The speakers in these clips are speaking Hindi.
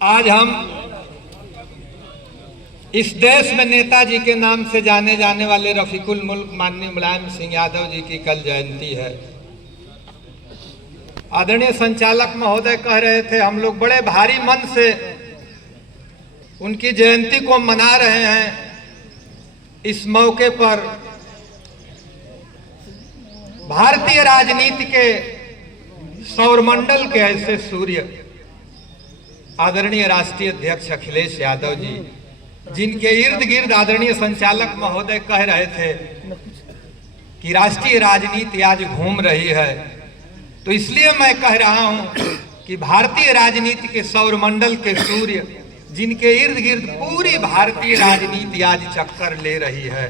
आज हम इस देश में नेताजी के नाम से जाने जाने वाले रफीकुल मुल्क माननीय मुलायम सिंह यादव जी की कल जयंती है। आदरणीय संचालक महोदय कह रहे थे हम लोग बड़े भारी मन से उनकी जयंती को मना रहे हैं। इस मौके पर भारतीय राजनीति के सौरमंडल के ऐसे सूर्य आदरणीय राष्ट्रीय अध्यक्ष अखिलेश यादव जी, जिनके इर्द गिर्द आदरणीय संचालक महोदय कह रहे थे कि राष्ट्रीय राजनीति आज घूम रही है, तो इसलिए मैं कह रहा हूं कि भारतीय राजनीति के सौरमंडल के सूर्य, जिनके इर्द गिर्द पूरी भारतीय राजनीति आज चक्कर ले रही है,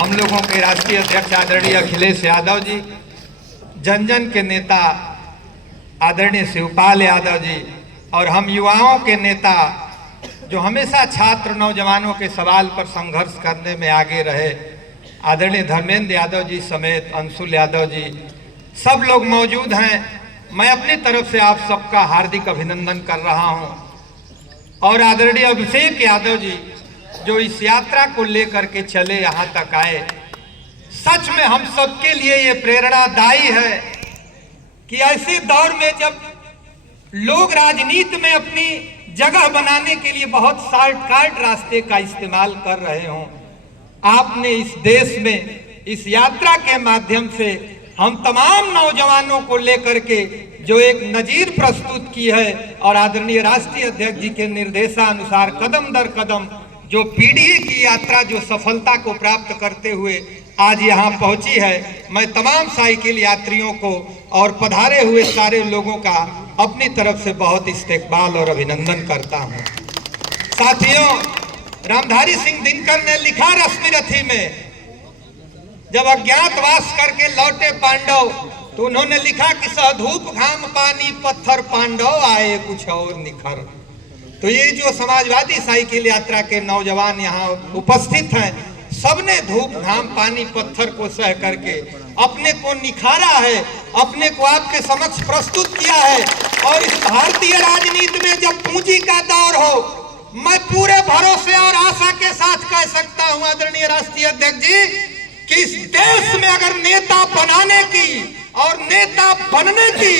हम लोगों के राष्ट्रीय अध्यक्ष आदरणीय अखिलेश यादव जी, जन जन के नेता आदरणीय शिवपाल यादव जी, और हम युवाओं के नेता जो हमेशा छात्र नौजवानों के सवाल पर संघर्ष करने में आगे रहे, आदरणीय धर्मेंद्र यादव जी समेत अंशुल यादव जी, सब लोग मौजूद हैं। मैं अपनी तरफ से आप सबका हार्दिक अभिनंदन कर रहा हूं। और आदरणीय अभिषेक यादव जी जो इस यात्रा को लेकर के चले यहां तक आए, सच में हम सबके लिए ये प्रेरणादायी है कि ऐसे दौर में जब लोग राजनीति में अपनी जगह बनाने के लिए बहुत शॉर्टकट रास्ते का इस्तेमाल कर रहे हों, आपने इस देश में इस यात्रा के माध्यम से हम तमाम नौजवानों को लेकर के जो एक नजीर प्रस्तुत की है, और आदरणीय राष्ट्रीय अध्यक्ष जी के निर्देशानुसार कदम दर कदम जो पीडीए की यात्रा जो सफलता को प्राप्त करते हुए आज यहाँ पहुंची है, मैं तमाम साइकिल यात्रियों को और पधारे हुए सारे लोगों का अपनी तरफ से बहुत इस्तकबाल और अभिनंदन करता हूं। साथियों, रामधारी सिंह दिनकर ने लिखा रश्मिरथी में, जब अज्ञातवास करके लौटे पांडव तो उन्होंने लिखा कि सधूप घाम पानी पत्थर पांडव आए कुछ और निखर। तो ये जो समाजवादी साइकिल यात्रा के नौजवान यहाँ उपस्थित हैं, सबने धूप घाम पानी पत्थर को सह करके अपने को निखारा है, अपने को आपके समक्ष प्रस्तुत किया है। और इस भारतीय राजनीति में जब पूंजी का दौर हो, मैं पूरे भरोसे और आशा के साथ कह सकता हूं आदरणीय राष्ट्रीय अध्यक्ष जी कि इस देश में अगर नेता बनाने की और नेता बनने की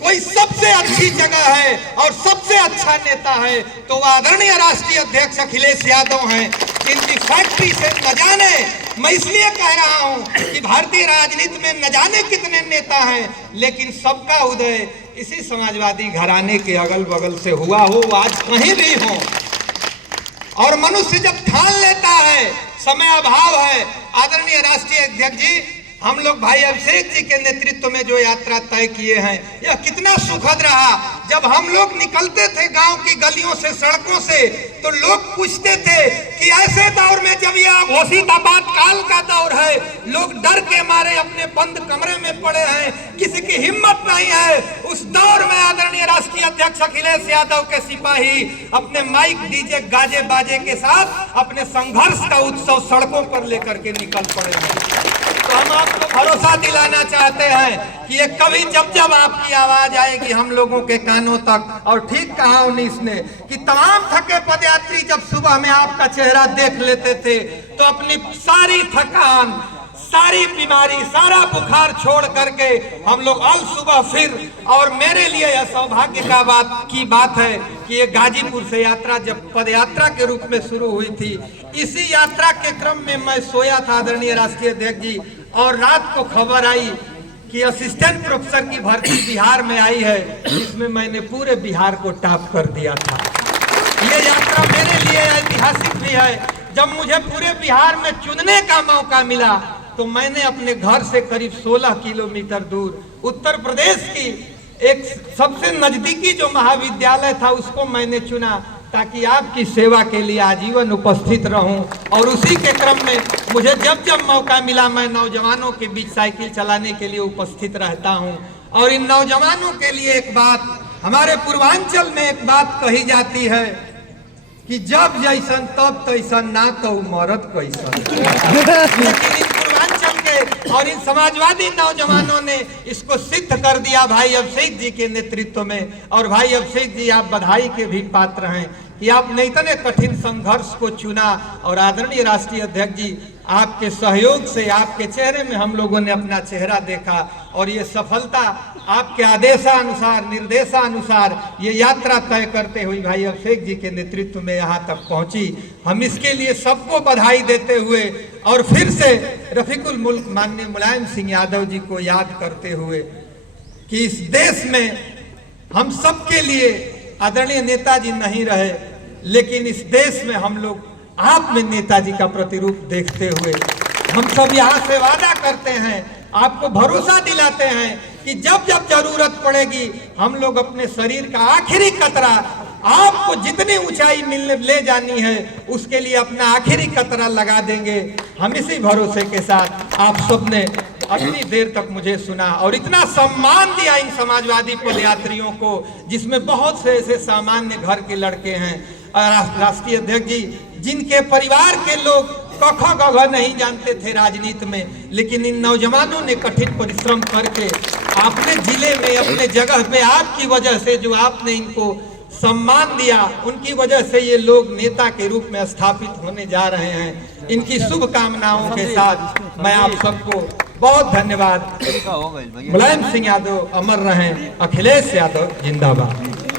कोई सबसे अच्छी जगह है और सबसे अच्छा नेता है तो वह आदरणीय राष्ट्रीय अध्यक्ष अखिलेश यादव हैं। इनकी फैक्ट्री से न जाने, मैं इसलिए कह रहा हूं कि भारतीय राजनीति में न जाने कितने नेता हैं, लेकिन सबका उदय इसी समाजवादी घराने के अगल बगल से हुआ हो, आज कहीं भी हो। और मनुष्य जब ठान लेता है समय अभाव है, आदरणीय राष्ट्रीय अध्यक्ष जी, हम लोग भाई अभिषेक जी के नेतृत्व में जो यात्रा तय किए हैं, यह कितना सुखद रहा। जब हम लोग निकलते थे गांव की गलियों से, सड़कों से, तो लोग पूछते थे कि ऐसे दौर में जब यह घोषित आपातकाल का दौर है, लोग डर के मारे अपने बंद कमरे में पड़े हैं, किसी की हिम्मत नहीं है, उस दौर में आदरणीय राष्ट्रीय अध्यक्ष अखिलेश यादव के सिपाही अपने माइक डीजे गाजे बाजे के साथ अपने संघर्ष का उत्सव सड़कों पर लेकर के निकल पड़े हैं। तो हम आपको भरोसा दिलाना चाहते हैं कि ये कभी जब जब आपकी आवाज आएगी हम लोगों के कानों तक, और ठीक कहा उन्नीस ने कि तमाम थके पदयात्री जब सुबह में आपका चेहरा देख लेते थे तो अपनी सारी थकान, सारी बीमारी, सारा बुखार छोड़ करके हम लोग अल सुबह फिर, और मेरे लिए यह सौभाग्य की बात है कि ये गाजीपुर से यात्रा जब पदयात्रा के रूप में शुरू हुई थी, इसी यात्रा के क्रम में मैं सोया था आदरणीय राष्ट्रीय अध्यक्ष जी, और रात को खबर आई कि असिस्टेंट प्रोफेसर की भर्ती बिहार में आई है, इसमें मैंने पूरे बिहार को टॉप कर दिया था। ये यात्रा मेरे लिए ऐतिहासिक भी है। जब मुझे पूरे बिहार में चुनने का मौका मिला तो मैंने अपने घर से करीब 16 किलोमीटर दूर उत्तर प्रदेश की एक सबसे नजदीकी जो महाविद्यालय था उसको मैंने चुना, ताकि आपकी सेवा के लिए आजीवन उपस्थित रहूं। और उसी के क्रम में मुझे जब जब मौका मिला मैं नौजवानों के बीच साइकिल चलाने के लिए उपस्थित रहता हूं। और इन नौजवानों के लिए एक बात, हमारे पूर्वांचल में एक बात कही जाती है कि जब जैसन तब तैसन ना तो मरद कैसन। लेकिन इन पूर्वांचल के और इन समाजवादी नौजवानों ने इसको सिद्ध कर दिया भाई अभिषेक जी के नेतृत्व में। और भाई अभिषेक जी, आप बधाई के भी पात्र हैं कि आपने इतने कठिन संघर्ष को चुना। और आदरणीय राष्ट्रीय अध्यक्ष जी, आपके सहयोग से आपके चेहरे में हम लोगों ने अपना चेहरा देखा और ये सफलता आपके आदेशानुसार, निर्देशानुसार ये यात्रा तय करते हुए भाई अभिषेक जी के नेतृत्व में यहाँ तक पहुंची। हम इसके लिए सबको बधाई देते हुए और फिर से रफीकुल मुल्क माननीय मुलायम सिंह यादव जी को याद करते हुए कि इस देश में हम सबके लिए आदरणीय नेताजी नहीं रहे, लेकिन इस देश में हम लोग आप में नेताजी का प्रतिरूप देखते हुए हम सब यहाँ से वादा करते हैं, आपको भरोसा दिलाते हैं कि जब जब जरूरत पड़ेगी हम लोग अपने शरीर का आखिरी कतरा, आपको जितनी ऊंचाई मिलने ले जानी है उसके लिए अपना आखिरी कतरा लगा देंगे। हम इसी भरोसे के साथ आप सबने इतनी देर तक मुझे सुना और इतना सम्मान दिया इन समाजवादी पदयात्रियों को, जिसमें बहुत से ऐसे सामान्य घर के लड़के हैं। राष्ट्रीय अध्यक्ष जी, जिनके परिवार के लोग कख गघ नहीं जानते थे राजनीति में, लेकिन इन नौजवानों ने कठिन परिश्रम करके अपने जिले में, अपने जगह पे आपकी वजह से जो आपने इनको सम्मान दिया, उनकी वजह से ये लोग नेता के रूप में स्थापित होने जा रहे हैं। इनकी शुभकामनाओं के साथ मैं आप सबको बहुत धन्यवाद। मुलायम सिंह यादव अमर रहें, अखिलेश यादव जिंदाबाद।